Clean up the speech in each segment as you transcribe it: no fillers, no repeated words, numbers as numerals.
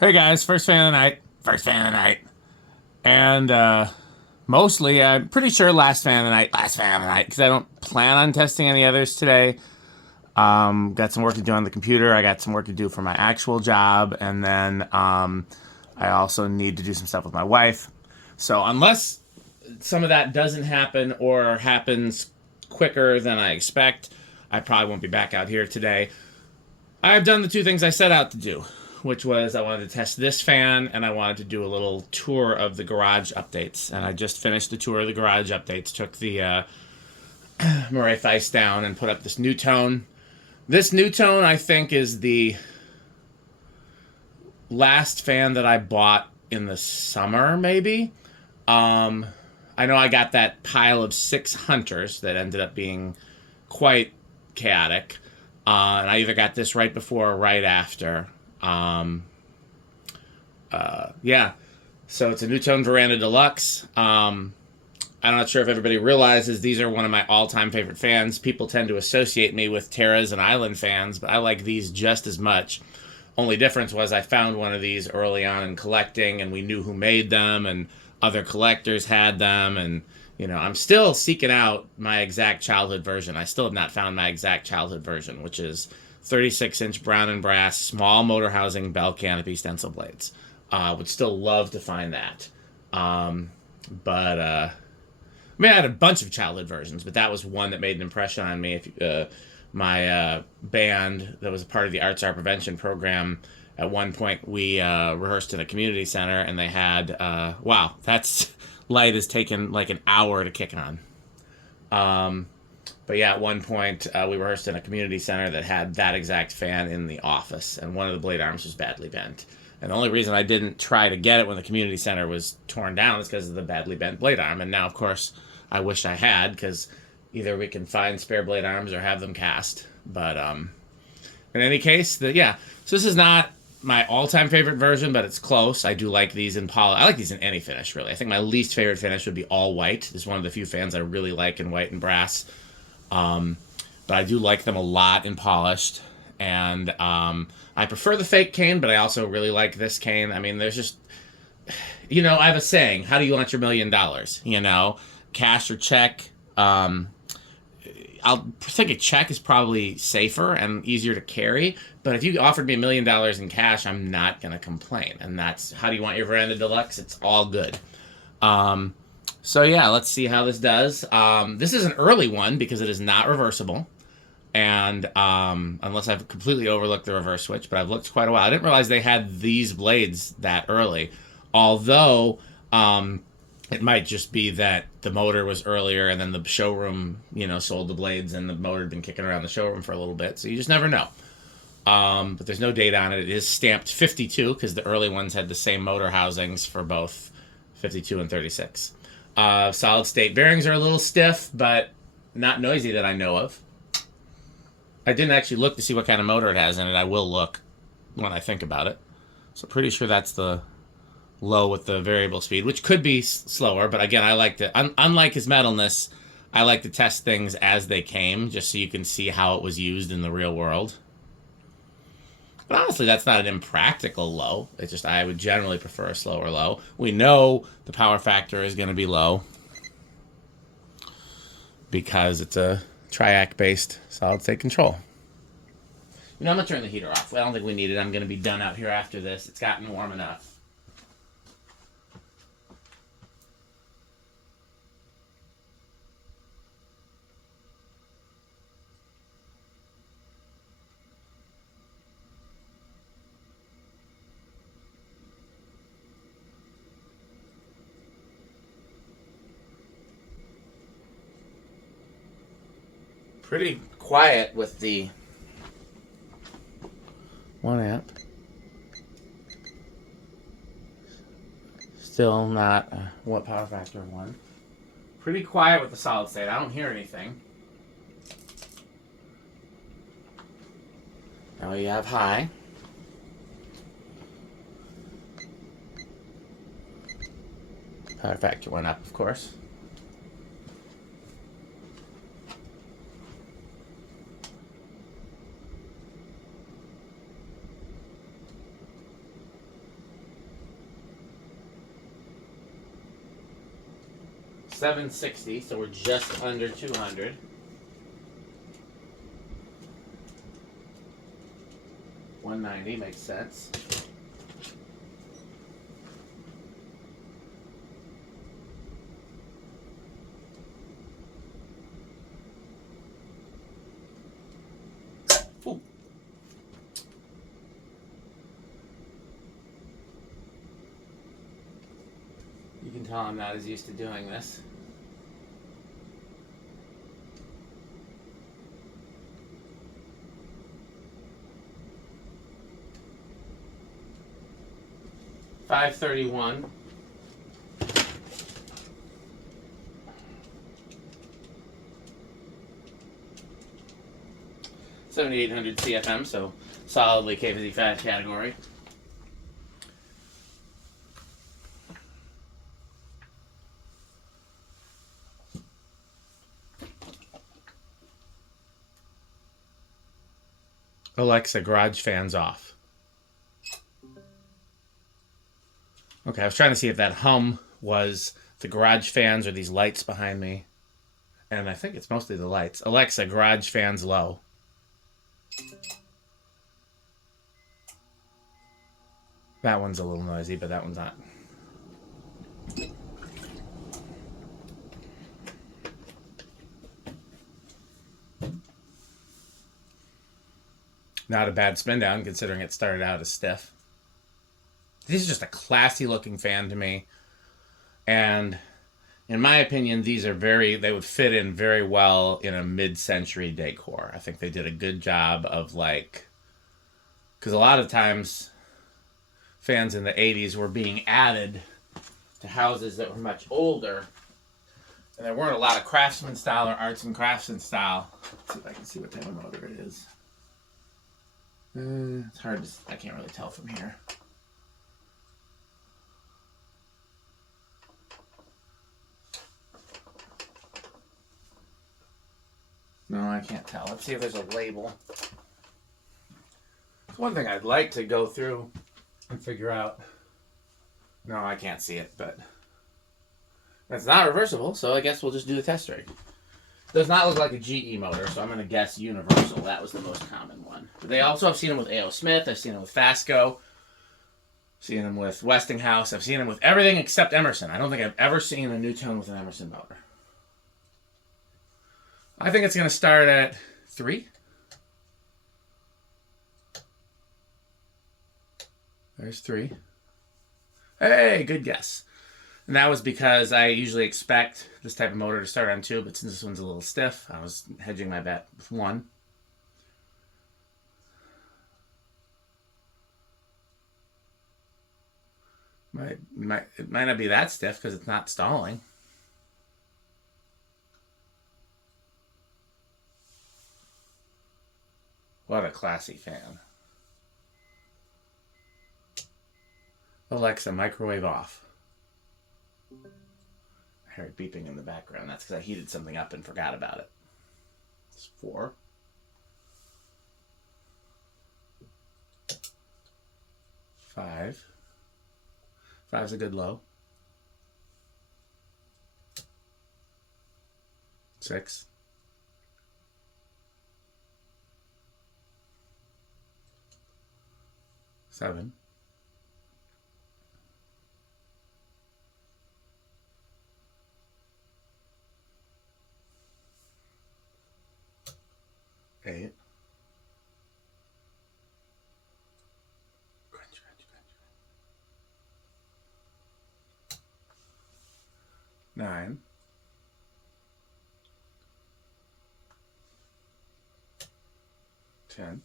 Hey guys, first fan of the night. First fan of the night. And mostly, I'm pretty sure last fan of the night. Last fan of the night. Because I don't plan on testing any others today. Got some work to do on the computer. I got some work to do for my actual job. And then I also need to do some stuff with my wife. So unless some of that doesn't happen or happens quicker than I expect, I probably won't be back out here today. I've done the two things I set out to do, which was I wanted to test this fan and I wanted to do a little tour of the garage updates. And I just finished the tour of the garage updates, took the Murray Feist down and put up this Nutone. This Nutone, I think, is the last fan that I bought in the summer, maybe. I know I got that pile of 6 Hunters that ended up being quite chaotic. And I either got this right before or right after. Yeah. So it's a Nutone Verandah Deluxe. I'm not sure if everybody realizes these are one of my all-time favorite fans. People tend to associate me with Terras and Island fans, but I like these just as much. Only difference was I found one of these early on in collecting, and we knew who made them, and other collectors had them, and I'm still seeking out my exact childhood version. I still have not found my exact childhood version, which is 36-inch brown and brass, small motor housing, bell canopy, stencil blades. Would still love to find that. But I mean, I had a bunch of childhood versions, but that was one that made an impression on me. If my band that was a part of the Arts Art Prevention program, at one point we rehearsed in a community center, and they had wow, that's light has taken like an hour to kick on. But yeah, at one point we rehearsed in a community center that had that exact fan in the office, and one of the blade arms was badly bent. And the only reason I didn't try to get it when the community center was torn down is because of the badly bent blade arm. And now, of course, I wish I had, because either we can find spare blade arms or have them cast. But in any case, yeah. So this is not my all-time favorite version, but it's close. I do like these in polish. I like these in any finish, really. I think my least favorite finish would be all white. This is one of the few fans I really like in white and brass. But I do like them a lot in polished. And I prefer the fake cane, but I also really like this cane. I mean, there's just, I have a saying: how do you want your $1 million? Cash or check? I'll think a check is probably safer and easier to carry. But if you offered me $1 million in cash, I'm not gonna complain. And that's how do you want your Verandah Deluxe? It's all good. So yeah, let's see how this does. This is an early one because it is not reversible. And unless I've completely overlooked the reverse switch, but I've looked quite a while. I didn't realize they had these blades that early. Although it might just be that the motor was earlier and then the showroom, sold the blades and the motor had been kicking around the showroom for a little bit. So you just never know. But there's no date on it. It is stamped 52 because the early ones had the same motor housings for both 52 and 36. Solid state bearings are a little stiff, but not noisy that I know of. I didn't actually look to see what kind of motor it has in it. I will look when I think about it. So pretty sure that's the low with the variable speed, which could be slower. But again, I like to, unlike his metalness, I like to test things as they came, just so you can see how it was used in the real world. But honestly, that's not an impractical low. It's just I would generally prefer a slower low. We know the power factor is going to be low because it's a triac-based solid-state control. I'm going to turn the heater off. I don't think we need it. I'm going to be done out here after this. It's gotten warm enough. Pretty quiet with the 1 amp. Still not what power factor 1. Pretty quiet with the solid state. I don't hear anything. Now you have high. Power factor went up, of course. 760, so we're just under 200. $190 makes sense. Ooh. You can tell I'm not as used to doing this. $531. $7,800 CFM, so solidly PFD-52 category. Alexa, garage fans off. Okay, I was trying to see if that hum was the garage fans or these lights behind me. And I think it's mostly the lights. Alexa, garage fans low. That one's a little noisy, but that one's not. Not a bad spin down, considering it started out as stiff. This is just a classy looking fan to me. And in my opinion, these are they would fit in very well in a mid-century decor. I think they did a good job of because a lot of times fans in the 80s were being added to houses that were much older. And there weren't a lot of craftsman style or arts and craftsman style. Let's see if I can see what type of motor it is. It's hard to, I can't really tell from here. No, I can't tell. Let's see if there's a label. One thing I'd like to go through and figure out. No, I can't see it, but it's not reversible, so I guess we'll just do the test rig. Does not look like a GE motor, so I'm going to guess universal. That was the most common one. But they also, I've seen them with A.O. Smith. I've seen them with Fasco. I've seen them with Westinghouse. I've seen them with everything except Emerson. I don't think I've ever seen a Nutone with an Emerson motor. I think it's going to start at 3. There's 3. Hey, good guess. And that was because I usually expect this type of motor to start on 2, but since this one's a little stiff, I was hedging my bet with 1. It might not be that stiff because it's not stalling. What a classy fan. Alexa, microwave off. I heard beeping in the background. That's because I heated something up and forgot about it. It's 4. 5. 5's a good low. 6. 7. 8. Crunch, crunch, crunch. 9. 10.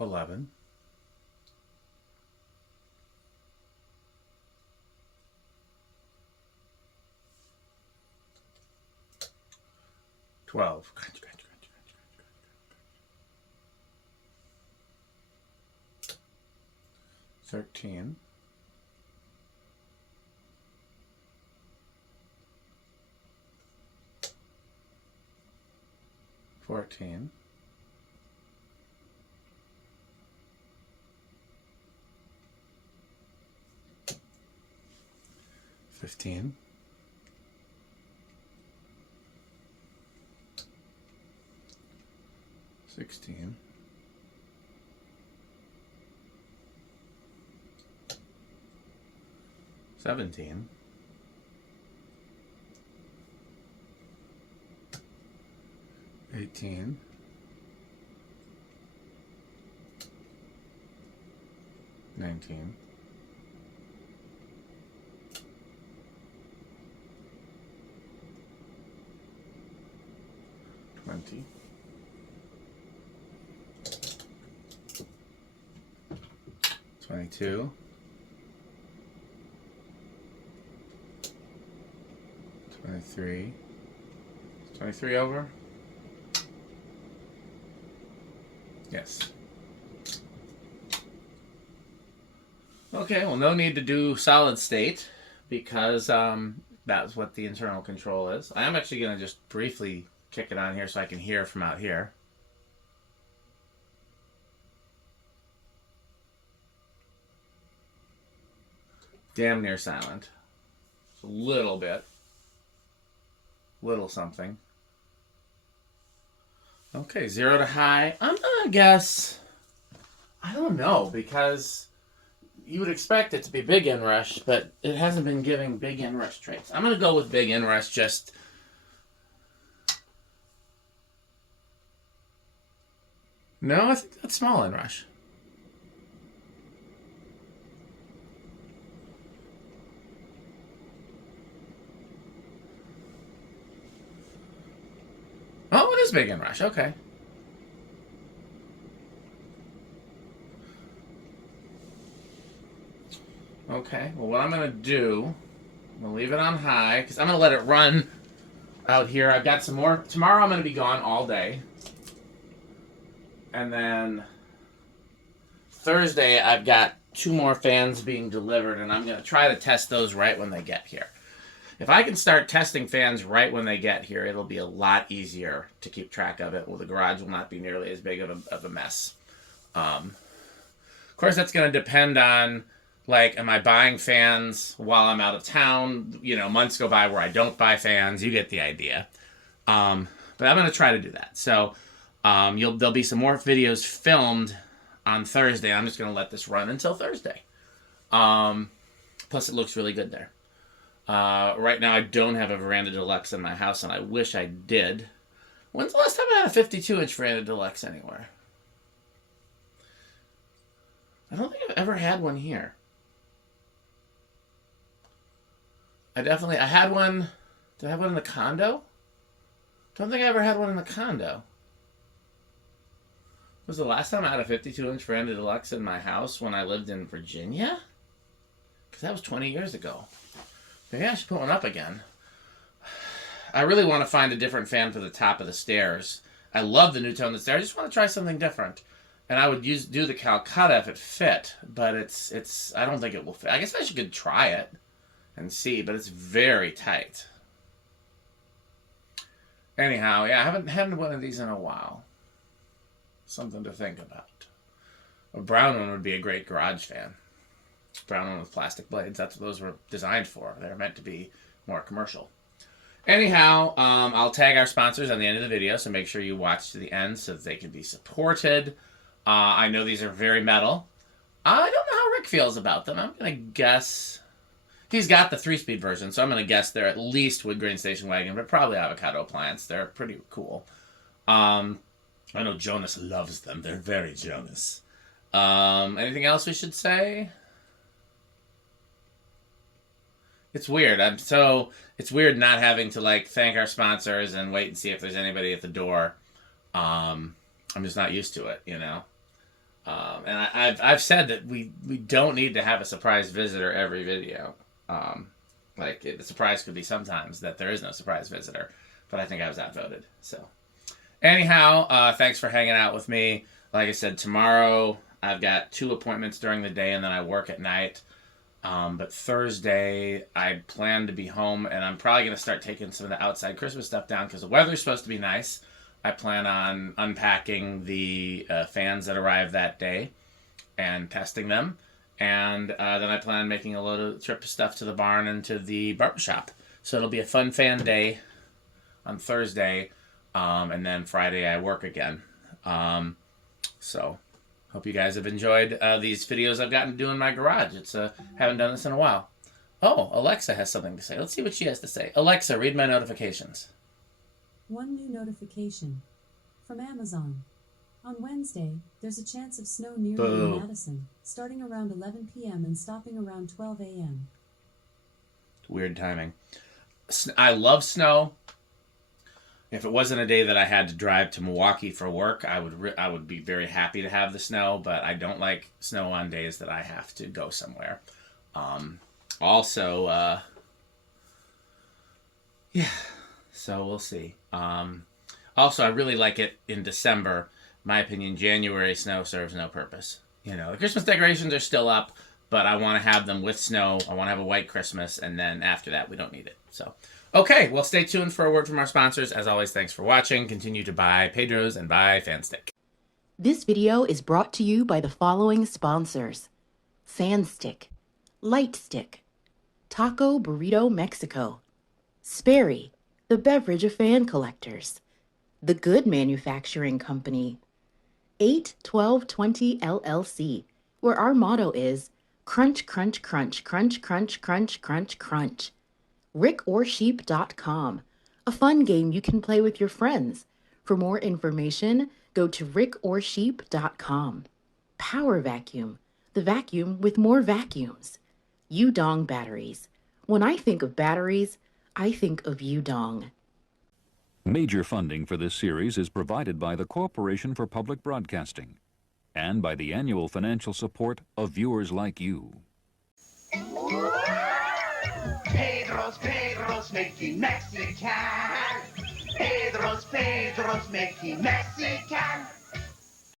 11. 12. 13. 14. 15. 16. 17. 18. 19. 20. 22. 23. 23 over? Yes. Okay, well, no need to do solid state because that's what the internal control is. I am actually going to just briefly kick it on here so I can hear from out here. Damn near silent. Just a little bit. Little something. Okay, 0 to high. I'm gonna guess, I don't know, because you would expect it to be big inrush, but it hasn't been giving big inrush traits. I'm gonna go with big inrush. Just no, I think that's small inrush. Oh, it is big inrush. Okay. Okay, well, what I'm going to do, I'm going to leave it on high, because I'm going to let it run out here. I've got some more. Tomorrow I'm going to be gone all day. And then Thursday I've got 2 more fans being delivered, and I'm going to try to test those right when they get here. If I can start testing fans right when they get here, it'll be a lot easier to keep track of it. Well, the garage will not be nearly as big of a mess. Of course, that's going to depend on, like, am I buying fans while I'm out of town? You know, months go by where I don't buy fans. You get the idea. But I'm going to try to do that. So there'll be some more videos filmed on Thursday. I'm just going to let this run until Thursday. Plus, it looks really good there. Right now, I don't have a Verandah Deluxe in my house, and I wish I did. When's the last time I had a 52-inch Verandah Deluxe anywhere? I don't think I've ever had one here. I had one. Did I have one in the condo? Don't think I ever had one in the condo. Was the last time I had a 52-inch Verandah Deluxe in my house when I lived in Virginia? Because that was 20 years ago. Maybe I should put one up again. I really want to find a different fan for the top of the stairs. I love the Nutone that's there. I just want to try something different. And I would do the Calcutta if it fit, but it's I don't think it will fit. I guess I could try it and see, but it's very tight. Anyhow, yeah, I haven't had one of these in a while. Something to think about. A brown one would be a great garage fan. Brown one with plastic blades. That's what those were designed for. They're meant to be more commercial. Anyhow, I'll tag our sponsors on the end of the video, so make sure you watch to the end so that they can be supported. I know these are very metal. I don't know how Rick feels about them. I'm going to guess... He's got the 3-speed version, so I'm going to guess they're at least woodgrain station wagon, but probably avocado plants. They're pretty cool. I know Jonas loves them. They're very Jonas. Anything else we should say? It's weird. It's weird not having to, like, thank our sponsors and wait and see if there's anybody at the door. I'm just not used to it, you know. And I've said that we don't need to have a surprise visitor every video. The surprise could be sometimes that there is no surprise visitor, but I think I was outvoted. So, anyhow, thanks for hanging out with me. Like I said, tomorrow I've got 2 appointments during the day, and then I work at night. But Thursday I plan to be home, and I'm probably going to start taking some of the outside Christmas stuff down because the weather's supposed to be nice. I plan on unpacking the fans that arrive that day and testing them. And then I plan on making a load of trip stuff to the barn and to the barbershop. So it'll be a fun fan day on Thursday, and then Friday I work again. So hope you guys have enjoyed these videos I've gotten to do in my garage. Haven't done this in a while. Oh, Alexa has something to say. Let's see what she has to say. Alexa, read my notifications. One new notification from Amazon. On Wednesday, there's a chance of snow near you in Madison, starting around 11 p.m. and stopping around 12 a.m. Weird timing. I love snow. If it wasn't a day that I had to drive to Milwaukee for work, I would be very happy to have the snow, but I don't like snow on days that I have to go somewhere. Also, so we'll see. Also, I really like it in December. My opinion, January snow serves no purpose. The Christmas decorations are still up, but I want to have them with snow. I want to have a white Christmas, and then after that, we don't need it. So, okay, well, stay tuned for a word from our sponsors. As always, thanks for watching. Continue to buy Pedro's and buy Fanstick. This video is brought to you by the following sponsors: Sandstick, Lightstick, Taco Burrito Mexico, Sperry, the beverage of fan collectors, The Good Manufacturing Company, 81220 LLC, where our motto is crunch, crunch, crunch, crunch, crunch, crunch, crunch, crunch. rickorsheep.com, a fun game you can play with your friends. For more information, go to rickorsheep.com. Power Vacuum, the vacuum with more vacuums. Udong Batteries. When I think of batteries, I think of Udong. Major funding for this series is provided by the Corporation for Public Broadcasting and by the annual financial support of viewers like you. Pedro's making Mexican. Pedro's making Mexican.